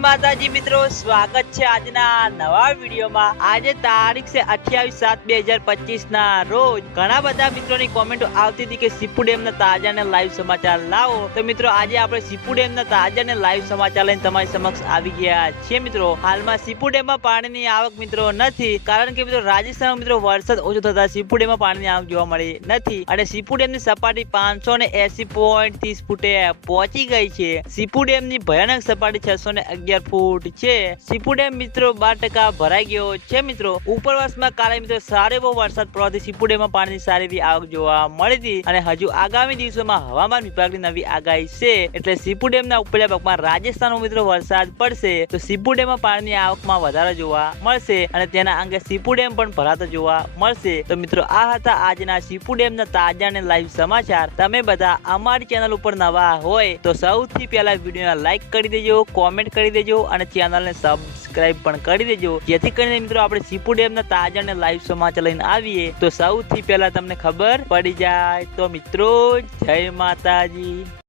માતાજી મિત્રો, સ્વાગત છે આજના નવા વિડીયોમાં. આજે તારીખ છે અઠ્યાવીસ સાત બે હજાર પચીસ ના રોજ ઘણા બધા મિત્રોની કોમેન્ટો આવતી હતી કે સીપુ ડેમ ના તાજા ને લાઈવ સમાચાર લાવો. તો મિત્રો, આજે આપણે સીપુ ડેમ ના તાજા ને લાઈવ સમાચાર લઈને તમારી સમક્ષ આવી ગયા છીએ મિત્રો. હાલમાં સીપુ ડેમમાં પાણીની આવક મિત્રો નથી, કારણ કે મિત્રો રાજસ્થાન મિત્રો વરસાદ ઓછો થતા સીપુ ડેમમાં પાણીની આવક જોવા મળી નથી. અને સીપુ ડેમની સપાટી પાંચસો ને એસી પોઈન્ટ ત્રીસ ફૂટે પહોંચી ગઈ છે. સીપુ ડેમની ભયાનક સપાટી છસો ને અગિયાર ફૂટ છે. સીપુ ડેમ મિત્રો બાર ટકા ભરાઈ ગયો છે મિત્રો. ઉપરવાસમાં કાલે મિત્રો સારો એવો વરસાદ પડવાથી સીપુ ડેમમાં પાણીની સારી એવી આવક જોવા મળી હતી અને હજુ આગામી દિવસોમાં હવામાન વિભાગની નવી આગાહી છે. એટલે સીપુ ડેમના ઉપલા ભાગમાં રાજસ્થાનમાં મિત્રો વરસાદ પડશે તો સીપુ ડેમમાં પાણીની આવકમાં વધારો જોવા મળશે અને તેના અંગે સીપુ ડેમ પણ ભરાતો જોવા મળશે. તો મિત્રો આ હતા આજના સીપુ ડેમના તાજા અને લાઈવ સમાચાર. તમે બધા અમારી ચેનલ ઉપર નવા હોય તો સૌથી પહેલા વિડીયોને લાઈક કરી દેજો, કોમેન્ટ કરી દેજો અને ચેનલને સબસ્ક્રાઇબ પણ કરી દેજો. જેથી કરીને મિત્રો આપણે સીપુ ડેમના તાજા અને લાઈવ સમાચાર લઈને આવીએ. તો સૌથી પહેલા તમને ખબર પડી જાય તો મિત્રો, જય માતાજી.